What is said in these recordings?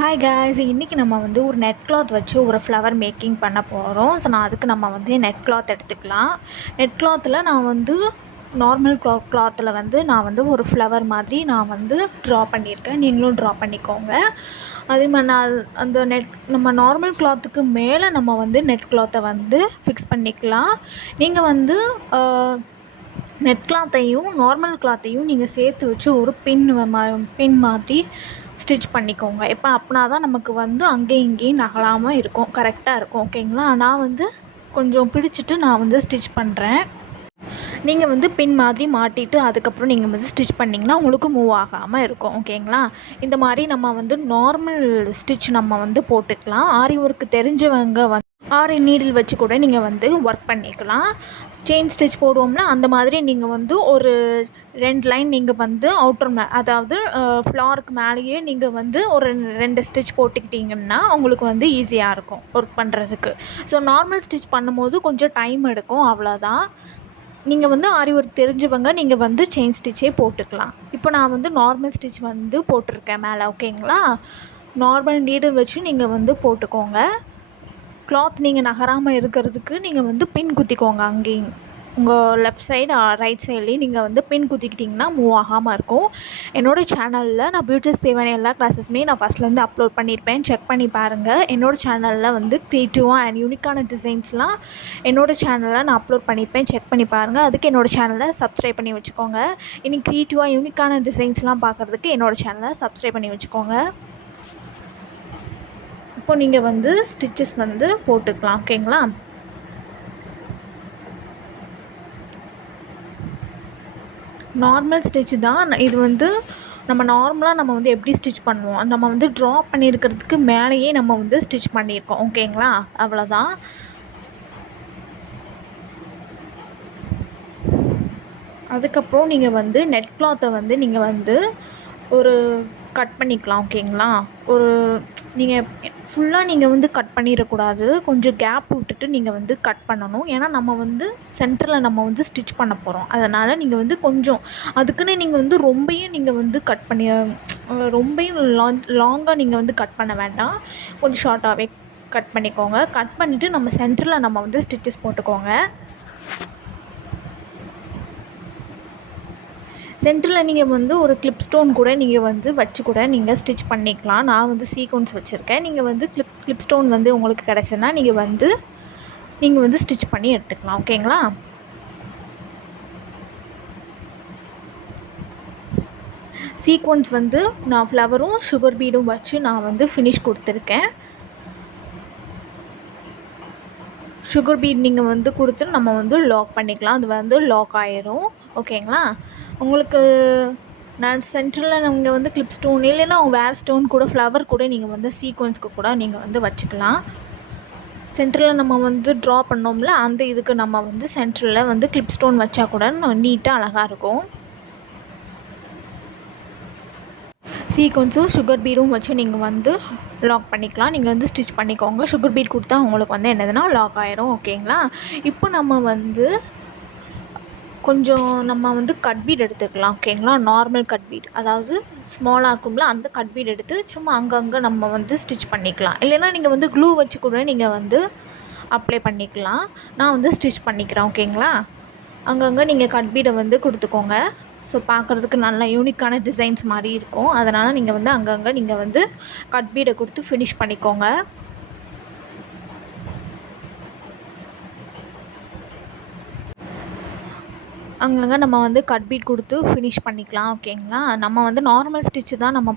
Hi guys, இன்றைக்கி நம்ம வந்து ஒரு நெட் கிளாத் வச்சு ஒரு ஃப்ளவர் மேக்கிங் பண்ண போகிறோம். ஸோ நான் அதுக்கு நம்ம வந்து நெட் கிளாத் எடுத்துக்கலாம். நெட் கிளாத்தில் நான் வந்து நார்மல் கிளாத்தில் வந்து நான் வந்து ஒரு ஃப்ளவர் மாதிரி நான் வந்து ட்ரா பண்ணியிருக்கேன். நீங்களும் ட்ரா பண்ணிக்கோங்க. அதே மாதிரி நான் அந்த நம்ம நார்மல் கிளாத்துக்கு மேலே நம்ம வந்து நெட் கிளாத்தை வந்து ஃபிக்ஸ் பண்ணிக்கலாம். நீங்கள் வந்து நெட் கிளாத்தையும் நார்மல் கிளாத்தையும் நீங்கள் சேர்த்து வச்சு ஒரு பின் மாதிரி ஸ்டிச் பண்ணிக்கோங்க. அப்படின்னா தான் நமக்கு வந்து அங்கேயும் இங்கேயும் நகலாமல் இருக்கும், கரெக்டாக இருக்கும். ஓகேங்களா? நான் வந்து கொஞ்சம் பிடிச்சிட்டு நான் வந்து ஸ்டிச் பண்ணுறேன். நீங்கள் வந்து பின் மாதிரி மாட்டிட்டு அதுக்கப்புறம் நீங்கள் வந்து ஸ்டிச் பண்ணிங்கன்னா உங்களுக்கு மூவ் ஆகாமல் இருக்கும். ஓகேங்களா? இந்த மாதிரி நம்ம வந்து நார்மல் ஸ்டிச் நம்ம வந்து போட்டுக்கலாம். ஆரி ஒர்க்கு தெரிஞ்சவங்க வந்து ஆரி நீடில் வச்சு கூட நீங்கள் வந்து ஒர்க் பண்ணிக்கலாம். செயின் ஸ்டிச் போடுவோம்னா அந்த மாதிரி நீங்கள் வந்து ஒரு 2 லைன் நீங்கள் வந்து அவுட்டர் அதாவது ஃப்ளாருக்கு மேலேயே நீங்கள் வந்து ஒரு 2 ஸ்டிச் போட்டுக்கிட்டிங்கன்னா உங்களுக்கு வந்து ஈஸியாக இருக்கும் ஒர்க் பண்ணுறதுக்கு. ஸோ நார்மல் ஸ்டிச் பண்ணும்போது கொஞ்சம் டைம் எடுக்கும், அவ்வளோதான். நீங்கள் வந்து ஆரி ஒர்க் தெரிஞ்சவங்க நீங்கள் வந்து செயின் ஸ்டிச்சே போட்டுக்கலாம். இப்போ நான் வந்து நார்மல் ஸ்டிச் வந்து போட்டிருக்கேன் மேலே. ஓகேங்களா? நார்மல் நீடில் வச்சு நீங்கள் வந்து போட்டுக்கோங்க. கிளாத் நீங்கள் நகராமல் இருக்கிறதுக்கு நீங்கள் வந்து பின் குத்திக்கோங்க. அங்கேயும் உங்கள் லெஃப்ட் சைடு ரைட் சைட்லேயும் நீங்கள் வந்து பின் குத்திக்கிட்டிங்கன்னா மூவ் ஆகாமல் இருக்கும். என்னோடய சேனலில் நான் பியூட்டிஸ் தேவையான எல்லா கிளாஸஸுமே நான் ஃபஸ்ட்லேருந்து அப்லோட் பண்ணியிருப்பேன், செக் பண்ணி பாருங்கள். என்னோடய சேனலில் வந்து க்ரியேட்டிவாக அண்ட் யூனிக்கான டிசைன்ஸ்லாம் என்னோடய சேனலில் நான் அப்லோட் பண்ணியிருப்பேன், செக் பண்ணி பாருங்கள். அதுக்கு என்னோடய சேனலை சப்ஸ்கிரைப் பண்ணி வச்சுக்கோங்க. இனி க்ரியேட்டிவாக யூனிக்கான டிசைன்ஸ்லாம் பார்க்குறதுக்கு என்னோடய சேனலை சப்ஸ்கிரைப் பண்ணி வச்சுக்கோங்க. இப்போ நீங்கள் வந்து ஸ்டிச்சஸ் வந்து போட்டுக்கலாம். ஓகேங்களா? நார்மல் ஸ்டிச் தான் இது. வந்து நம்ம நார்மலாக நம்ம வந்து எப்படி ஸ்டிச் பண்ணுவோம், நம்ம வந்து ட்ரா பண்ணியிருக்கிறதுக்கு மேலேயே நம்ம வந்து ஸ்டிச் பண்ணியிருக்கோம். ஓகேங்களா? அவ்வளோதான். அதுக்கப்புறம் நீங்கள் வந்து நெட் கிளாத்தை வந்து நீங்கள் வந்து ஒரு கட் பண்ணிக்கலாம். ஓகேங்களா? ஒரு நீங்கள் ஃபுல்லாக நீங்கள் வந்து கட் பண்ணிடக்கூடாது, கொஞ்சம் கேப் விட்டுட்டு நீங்கள் வந்து கட் பண்ணணும். ஏன்னா நம்ம வந்து சென்டரில் நம்ம வந்து ஸ்டிச் பண்ண போகிறோம். அதனால் நீங்கள் வந்து கொஞ்சம் அதுக்குன்னு நீங்கள் வந்து ரொம்பையும் நீங்கள் வந்து கட் பண்ணி ரொம்பையும் லாங்காக நீங்கள் வந்து கட் பண்ண வேண்டாம், கொஞ்சம் ஷார்ட்டாகவே கட் பண்ணிக்கோங்க. கட் பண்ணிவிட்டு நம்ம சென்டரில் நம்ம வந்து ஸ்டிச்சஸ் போட்டுக்கோங்க. சென்டரில் நீங்கள் வந்து ஒரு கிளிப் ஸ்டோன் கூட நீங்கள் வந்து வச்சு கூட நீங்கள் ஸ்டிச் பண்ணிக்கலாம். நான் வந்து சீக்வன்ஸ் வச்சுருக்கேன். நீங்கள் வந்து கிளிப் ஸ்டோன் வந்து உங்களுக்கு கிடச்சுன்னா நீங்கள் வந்து ஸ்டிச் பண்ணி எடுத்துக்கலாம். ஓகேங்களா? சீக்வன்ஸ் வந்து நான் ஃப்ளவரும் சுகர் பீடும் வச்சு நான் வந்து ஃபினிஷ் கொடுத்துருக்கேன். சுகர் பீட் நீங்கள் வந்து கொடுத்து நம்ம வந்து லாக் பண்ணிக்கலாம். அது வந்து லாக் ஆயிரும். ஓகேங்களா? உங்களுக்கு நான் சென்டரில் நீங்கள் வந்து கிளிப் ஸ்டோன் இல்லைன்னா வேறு ஸ்டோன் கூட ஃப்ளவர் கூட நீங்கள் வந்து சீக்வன்ஸ்க்கு கூட நீங்கள் வந்து வச்சுக்கலாம். சென்டரில் நம்ம வந்து ட்ரா பண்ணோம்ல, அந்த இதுக்கு நம்ம வந்து சென்டரில் வந்து கிளிப் ஸ்டோன் வச்சா கூட நீட்டாக அழகாக இருக்கும். சீக்வன்ஸும் சுகர் பீடும் வச்சு நீங்கள் வந்து லாக் பண்ணிக்கலாம். நீங்கள் வந்து ஸ்டிச் பண்ணிக்கோங்க. சுகர் பீட் கொடுத்தா உங்களுக்கு வந்து என்னதுன்னா லாக் ஆயிரும். ஓகேங்களா? இப்போ நம்ம வந்து நம்ம வந்து கட் பீட் எடுத்துக்கலாம். ஓகேங்களா? நார்மல் கட் பீட், அதாவது ஸ்மாலாக இருக்கும்ல, அந்த கட் பீட் எடுத்து சும்மா அங்கங்கே நம்ம வந்து ஸ்டிச் பண்ணிக்கலாம். இல்லைன்னா நீங்கள் வந்து க்ளூ வச்சு கூட நீங்கள் வந்து அப்ளை பண்ணிக்கலாம். நான் வந்து ஸ்டிச் பண்ணிக்கிறேன். ஓகேங்களா? அங்கங்கே நீங்கள் கட் பீடை வந்து கொடுத்துக்கோங்க. ஸோ பார்க்குறதுக்கு நல்லா யூனிக்கான டிசைன்ஸ் மாதிரி இருக்கும். அதனால் நீங்கள் வந்து அங்கங்கே நீங்கள் வந்து கட் பீடை கொடுத்து ஃபினிஷ் பண்ணிக்கோங்க. அங்கங்கே நம்ம வந்து கட் பீட் கொடுத்து ஃபினிஷ் பண்ணிக்கலாம். ஓகேங்களா? நம்ம வந்து நார்மல் ஸ்டிச்சு தான் நம்ம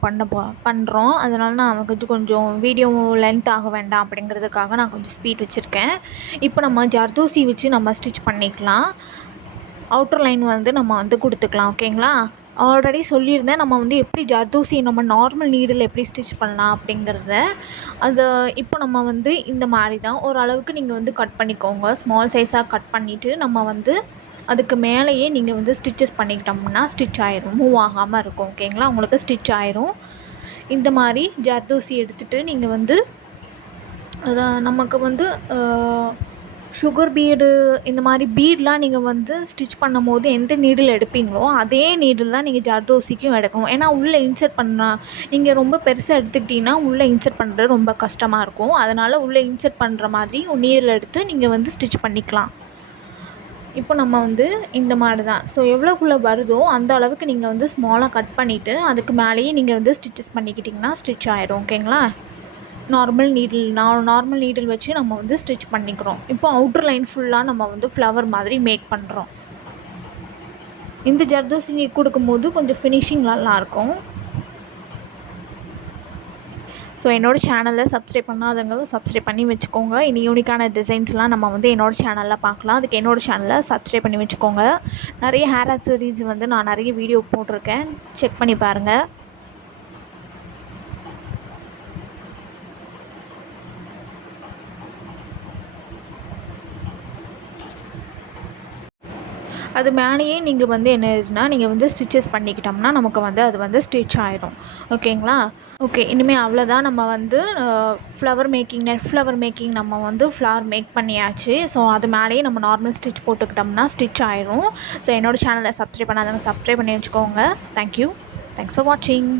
பண்ணுறோம். அதனால் நான் கொஞ்சம் வீடியோ லென்த் ஆக வேண்டாம் அப்படிங்கிறதுக்காக நான் கொஞ்சம் ஸ்பீட் வச்சுருக்கேன். இப்போ நம்ம ஜர்தோசி வச்சு நம்ம ஸ்டிச் பண்ணிக்கலாம். அவுட்டர் லைன் வந்து நம்ம வந்து கொடுத்துக்கலாம். ஓகேங்களா? ஆல்ரெடி சொல்லியிருந்தேன் நம்ம வந்து எப்படி ஜர்தோசி நம்ம நார்மல் நீடில் எப்படி ஸ்டிச் பண்ணலாம் அப்படிங்கிறத. அது இப்போ நம்ம வந்து இந்த மாதிரி தான் ஓரளவுக்கு நீங்கள் வந்து கட் பண்ணிக்கோங்க. ஸ்மால் சைஸாக கட் பண்ணிவிட்டு நம்ம வந்து அதுக்கு மேலேயே நீங்கள் வந்து ஸ்டிச்சஸ் பண்ணிக்கிட்டோம்னா ஸ்டிச் ஆயிரும், மூவ் ஆகாமல் இருக்கும். ஓகேங்களா? உங்களுக்கு ஸ்டிச் ஆயிரும். இந்த மாதிரி ஜர்தோசி எடுத்துகிட்டு நீங்கள் வந்து அதான் நமக்கு வந்து சுகர் பீடு இந்த மாதிரி பீட்லாம் நீங்கள் வந்து ஸ்டிச் பண்ணும்போது எந்த நீடில் எடுப்பீங்களோ அதே நீடில் தான் நீங்கள் ஜர்தோசிக்கும் எடுக்கணும். ஏன்னா உள்ளே இன்சர்ட் நீங்கள் ரொம்ப பெருசாக எடுத்துக்கிட்டிங்கன்னா உள்ளே இன்சர்ட் பண்ணுறது ரொம்ப கஷ்டமாக இருக்கும். அதனால் உள்ளே இன்சர்ட் பண்ணுற மாதிரி நீடில் எடுத்து நீங்கள் வந்து ஸ்டிச் பண்ணிக்கலாம். இப்போ நம்ம வந்து இந்த மாதிரி தான். ஸோ எவ்வளோக்குள்ளே வருதோ அந்த அளவுக்கு நீங்கள் வந்து ஸ்மாலாக கட் பண்ணிவிட்டு அதுக்கு மேலேயே நீங்கள் வந்து ஸ்டிச்சஸ் பண்ணிக்கிட்டிங்கன்னா ஸ்டிச் ஆகிடும். ஓகேங்களா? நார்மல் நீடில் வச்சு நம்ம வந்து ஸ்டிச் பண்ணிக்கிறோம். இப்போ அவுட்டர் லைன் ஃபுல்லாக நம்ம வந்து ஃப்ளவர் மாதிரி மேக் பண்ணுறோம். இந்த ஜர்தோசி கொடுக்கும்போது கொஞ்சம் ஃபினிஷிங் நல்லாயிருக்கும். ஸோ என்னோடய சேனலில் சப்ஸ்கிரைப் பண்ணாதவங்க சப்ஸ்கிரைப் பண்ணி வச்சுக்கோங்க. இனி யூனிக்கான டிசைன்ஸ்லாம் நம்ம வந்து என்னோடய சேனலில் பார்க்கலாம். அதுக்கு என்னோடய சேனலில் சப்ஸ்கிரைப் பண்ணி வச்சுக்கோங்க. நிறைய ஹேர் ஆக்சசரிஸ் வந்து நான் நிறைய வீடியோ போட்டிருக்கேன், செக் பண்ணி பாருங்கள். அது மேலேயே நீங்கள் வந்து என்ன ஆயிடுச்சுன்னா நீங்கள் வந்து ஸ்டிச்சஸ் பண்ணிக்கிட்டோம்னா நமக்கு வந்து அது வந்து ஸ்டிச் ஆகிடும். ஓகேங்களா? ஓகே, இனிமேல் அவ்வளோதான். நம்ம வந்து நெட் ஃப்ளவர் மேக்கிங் நம்ம வந்து ஃப்ளவர் மேக் பண்ணியாச்சு. ஸோ அது மேலேயே நம்ம நார்மல் ஸ்டிச் போட்டுக்கிட்டோம்னா ஸ்டிச் ஆயிடும். ஸோ என்னோடய சேனலை சப்ஸ்கிரைப் பண்ணாதவங்க சப்ஸ்கிரைப் பண்ணி வச்சுக்கோங்க. தேங்க்யூ. தேங்க்ஸ் ஃபார் வாட்சிங்.